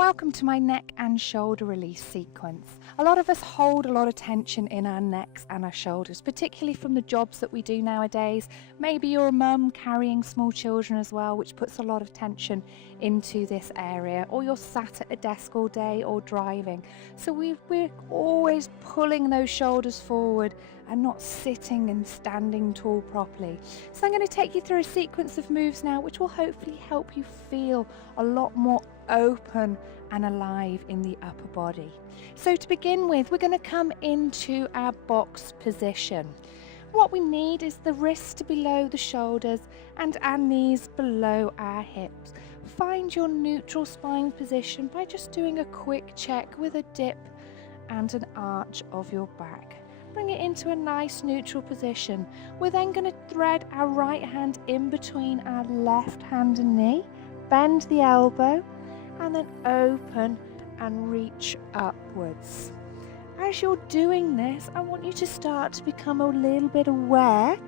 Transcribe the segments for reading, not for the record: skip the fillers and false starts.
Welcome to my neck and shoulder release sequence. A lot of us hold a lot of tension in our necks and our shoulders, particularly from the jobs that we do nowadays. Maybe you're a mum carrying small children as well, which puts a lot of tension into this area, or you're sat at a desk all day or driving. So we're always pulling those shoulders forward and not sitting and standing tall properly. So I'm going to take you through a sequence of moves now, which will hopefully help you feel a lot more open and alive in the upper body. So to begin with, we're going to come into our box position. What we need is the wrists below the shoulders and our knees below our hips. Find your neutral spine position by just doing a quick check with a dip and an arch of your back. Bring it into a nice neutral position. We're then going to thread our right hand in between our left hand and knee, bend the elbow, and then open and reach upwards. As you're doing this, I want you to start to become a little bit aware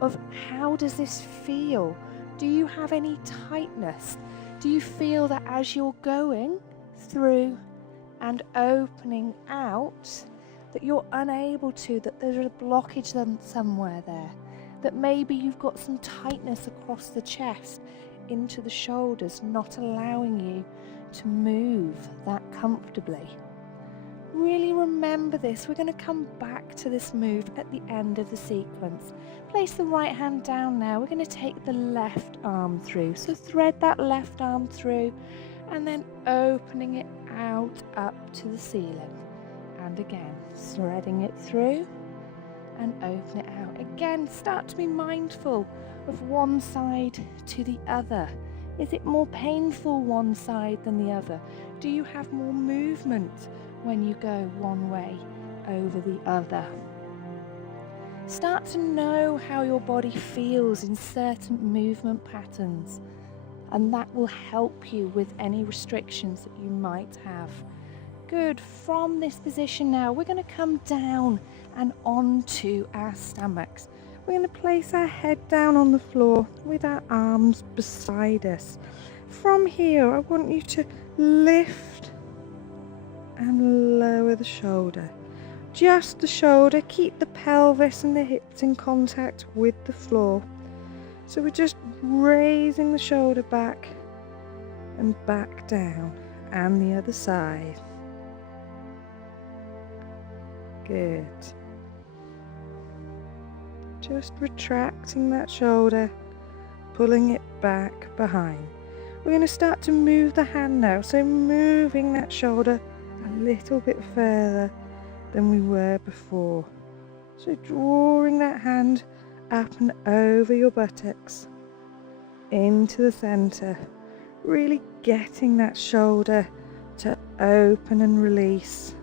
of how does this feel? Do you have any tightness? Do you feel that as you're going through and opening out, that you're unable to, that there's a blockage somewhere there, that maybe you've got some tightness across the chest into the shoulders, not allowing you to move that comfortably? Really remember this. We're going to come back to this move at the end of the sequence. Place the right hand down now. We're going to take the left arm through. So thread that left arm through and then opening it out up to the ceiling. And again, threading it through and open it out. Again, start to be mindful of one side to the other. Is it more painful one side than the other? Do you have more movement when you go one way over the other? Start to know how your body feels in certain movement patterns, and that will help you with any restrictions that you might have. Good. From this position now, we're going to come down and onto our stomachs. We're going to place our head down on the floor with our arms beside us. From here, I want you to lift and lower the shoulder. Just the shoulder. Keep the pelvis and the hips in contact with the floor. So we're just raising the shoulder back and back down, and the other side. Good. Just retracting that shoulder, pulling it back behind. We're going to start to move the hand now, so moving that shoulder a little bit further than we were before. So drawing that hand up and over your buttocks into the center, really getting that shoulder to open and release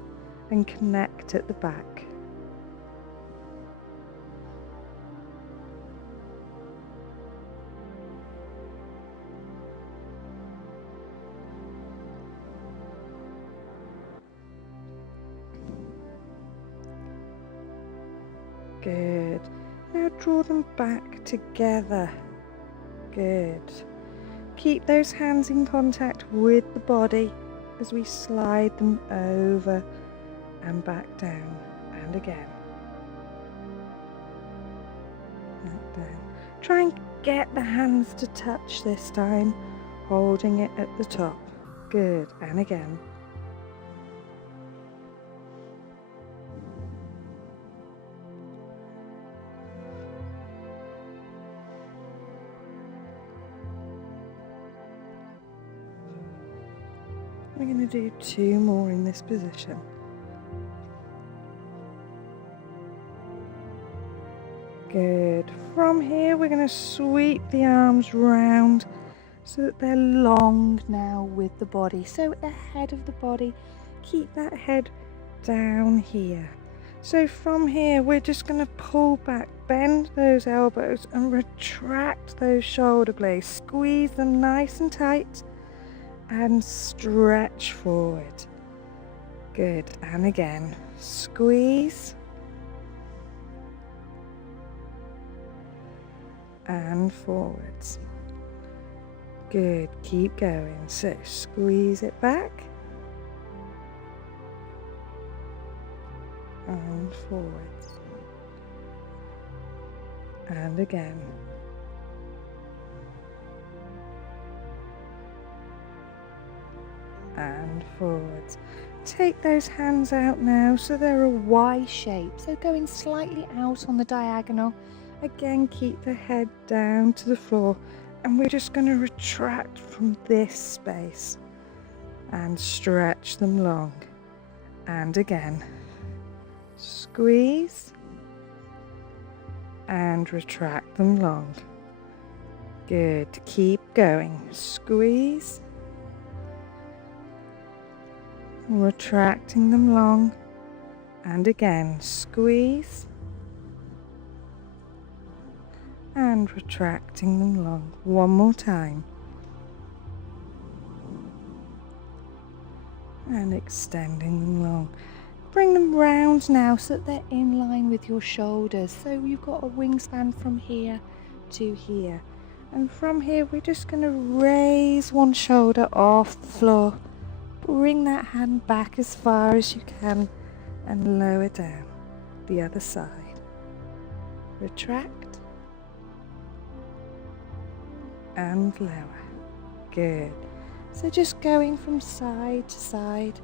and connect at the back. Good. Now draw them back together. Good. Keep those hands in contact with the body as we slide them over and back down, and again. Back down. Try and get the hands to touch this time, holding it at the top. Good. And again. We're going to do 2 more in this position. Good. From here, we're going to sweep the arms round so that they're long now with the body. So at the head of the body, keep that head down here. So from here, we're just going to pull back, bend those elbows and retract those shoulder blades. Squeeze them nice and tight and stretch forward. Good. And again, squeeze and forwards. Good, keep going. So squeeze it back and forwards. And again. And forwards. Take those hands out now so they're a Y shape, so going slightly out on the diagonal. Again, keep the head down to the floor, and we're just going to retract from this space and stretch them long. And again, squeeze and retract them long. Good, keep going. Squeeze, retracting them long, and again squeeze and retracting them long. One more time, and extending them long. Bring them round now so that they're in line with your shoulders, so you've got a wingspan from here to here, and from here we're just going to raise one shoulder off the floor. Bring that hand back as far as you can and lower down the other side. Retract and lower. Good. So just going from side to side,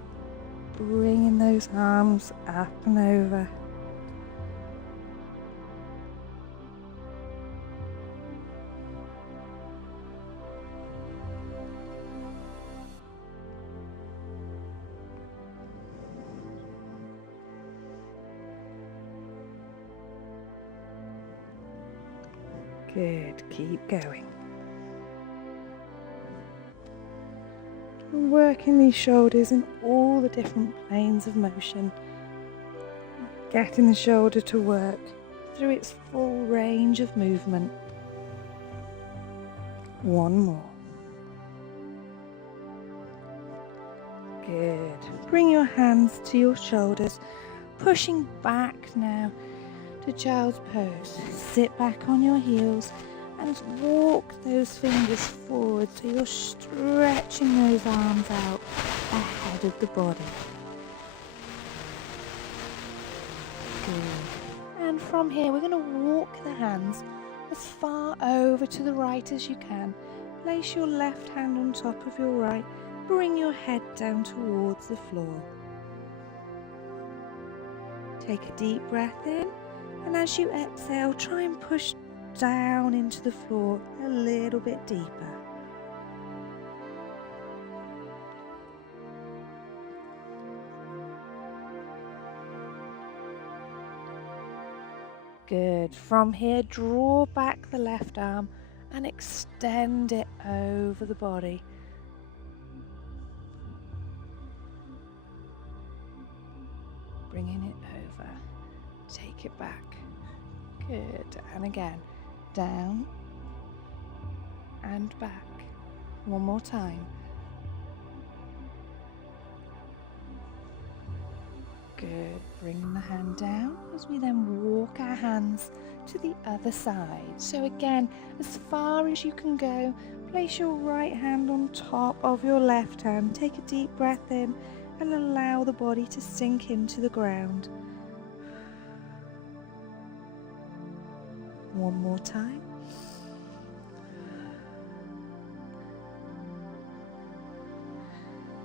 bringing those arms up and over. Good, keep going. Working these shoulders in all the different planes of motion. Getting the shoulder to work through its full range of movement. One more. Good. Bring your hands to your shoulders, pushing back now to child's pose. Sit back on your heels and walk those fingers forward so you're stretching those arms out ahead of the body. Good. And from here we're going to walk the hands as far over to the right as you can. Place your left hand on top of your right. Bring your head down towards the floor. Take a deep breath in. And as you exhale, try and push down into the floor a little bit deeper. Good. From here, draw back the left arm and extend it over the body. Bringing it over. Take it back. Good. And again, down and back. One more time. Good. Bring the hand down as we then walk our hands to the other side. So again, as far as you can go, place your right hand on top of your left hand. Take a deep breath in and allow the body to sink into the ground. One more time.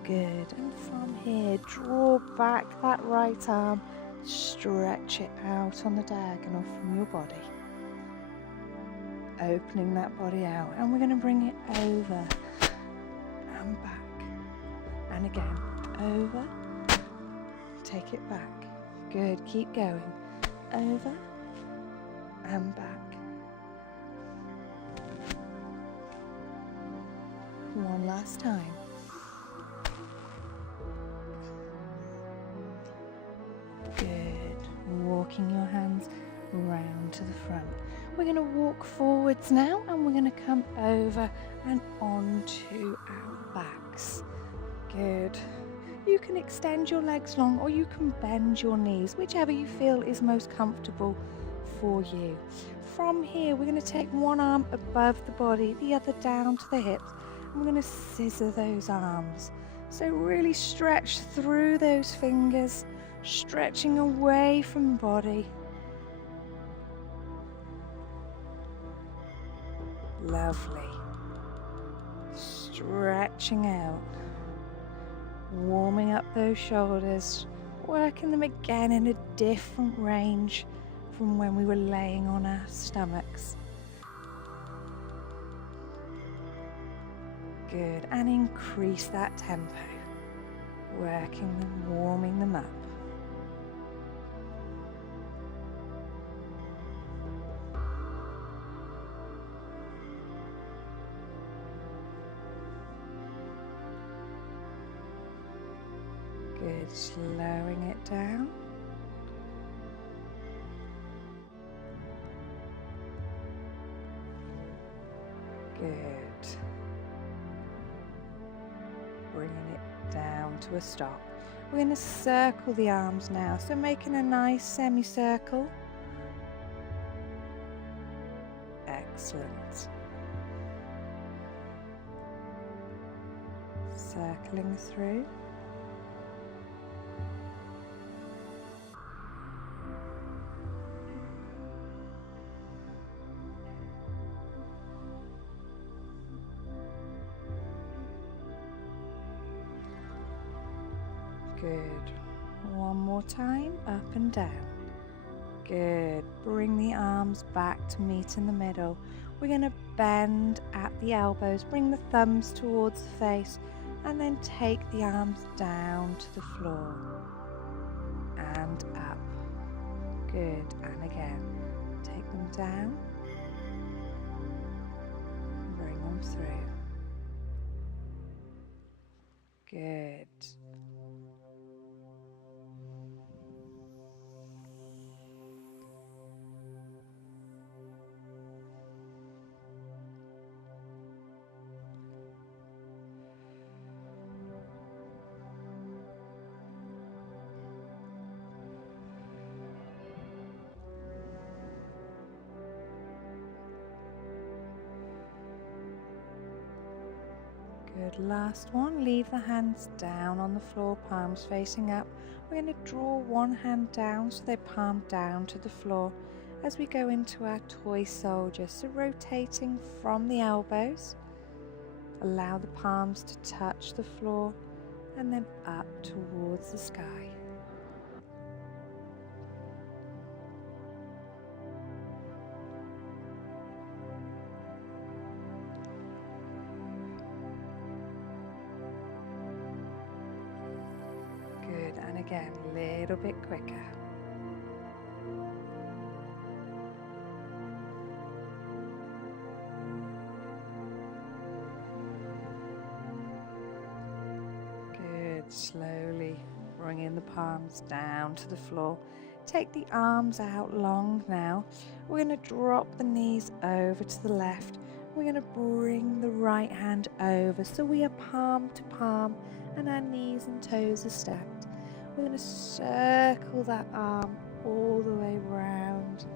Good. And from here, draw back that right arm, stretch it out on the diagonal from your body. Opening that body out, and we're going to bring it over and back. And again, over. Take it back. Good. Keep going. Over and back. One last time. Good. Walking your hands round to the front. We're going to walk forwards now, and we're going to come over and onto our backs. Good. You can extend your legs long, or you can bend your knees, whichever you feel is most comfortable for you. From here, we're going to take one arm above the body, the other down to the hips, We're going to scissor those arms. So really stretch through those fingers, stretching away from the body. Lovely. Stretching out, warming up those shoulders, working them again in a different range from when we were laying on our stomachs. Good, and increase that tempo, working them, warming them up. Good, slowing it down. Good. Bringing it down to a stop. We're going to circle the arms now, so making a nice semicircle. Excellent. Circling through. Good. One more time, up and down. Good. Bring the arms back to meet in the middle. We're going to bend at the elbows, bring the thumbs towards the face, and then take the arms down to the floor and up. Good. And again, take them down, bring them through. Good. Good, last one. Leave the hands down on the floor, palms facing up. We're going to draw one hand down so they're palmed down to the floor as we go into our toy soldier. So rotating from the elbows, allow the palms to touch the floor and then up towards the sky. And again, a little bit quicker. Good, slowly bringing the palms down to the floor. Take the arms out long now. We're going to drop the knees over to the left. We're going to bring the right hand over so we are palm to palm and our knees and toes are stacked. We're going to circle that arm all the way round,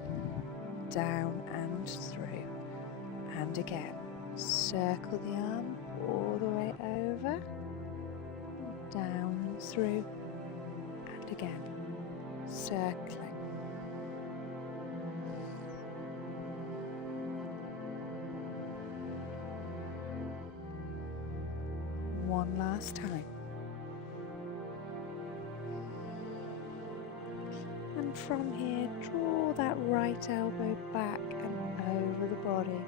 down and through. And again, circle the arm all the way over, down and through. And again, circling. One last time. And from here, draw that right elbow back and over the body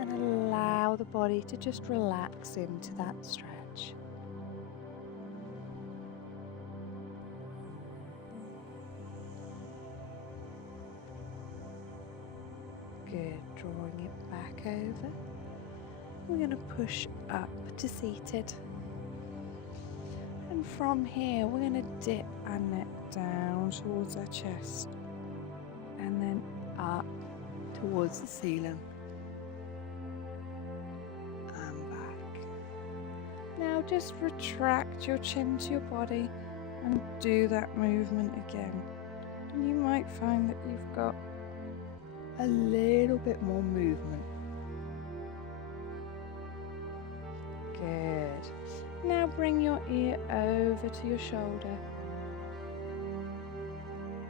and allow the body to just relax into that stretch. Good, drawing it back over. We're going to push up to seated. And from here, we're going to dip our neck down towards our chest and then up towards the ceiling and back. Now just retract your chin to your body and do that movement again. And you might find that you've got a little bit more movement. Good. Now bring your ear over to your shoulder.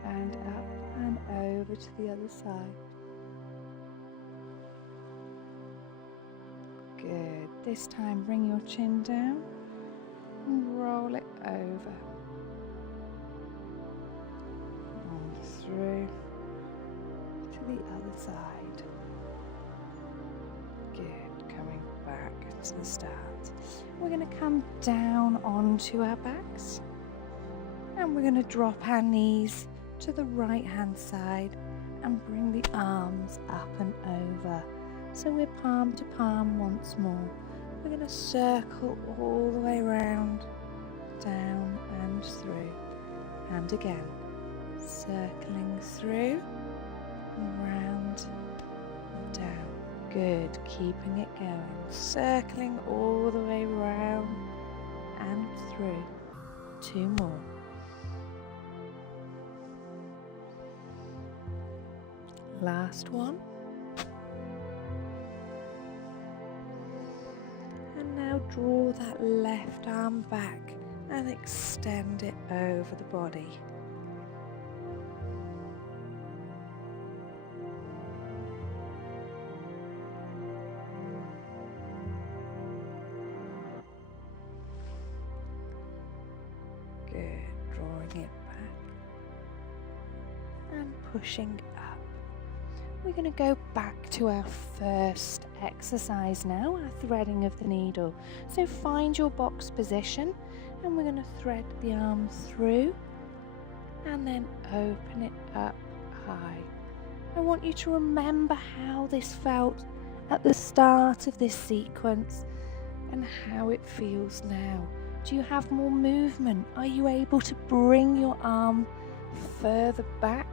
And up and over to the other side. Good. This time bring your chin down and roll it over. And through to the other side. Good. Coming back to the start. We're going to come down onto our backs. And we're going to drop our knees to the right hand side and bring the arms up and over. So we're palm to palm once more. We're going to circle all the way around, down and through. And again, circling through, round, down. Good, keeping it going. Circling all the way round and through. 2 more. Last one. And now draw that left arm back and extend it over the body. Good, drawing it back and pushing up. We're going to go back to our first exercise now, our threading of the needle. So find your box position and we're going to thread the arm through and then open it up high. I want you to remember how this felt at the start of this sequence and how it feels now. Do you have more movement? Are you able to bring your arm further back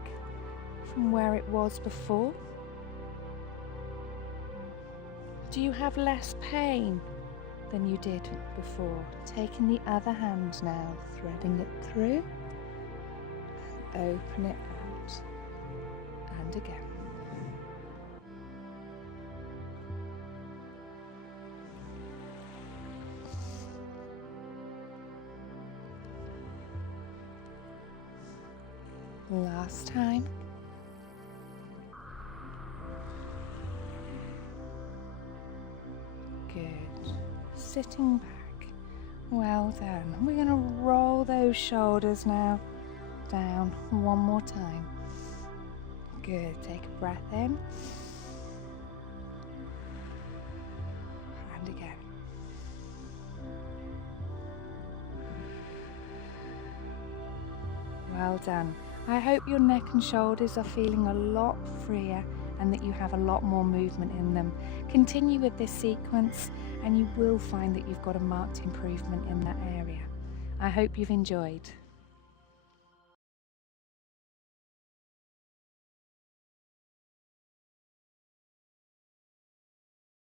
from where it was before? Do you have less pain than you did before? Taking the other hand now, threading it through, and open it out, and again. Last time. Good. Sitting back. Well done. We're going to roll those shoulders now down one more time. Good. Take a breath in. And again. Well done. I hope your neck and shoulders are feeling a lot freer and that you have a lot more movement in them. Continue with this sequence and you will find that you've got a marked improvement in that area. I hope you've enjoyed.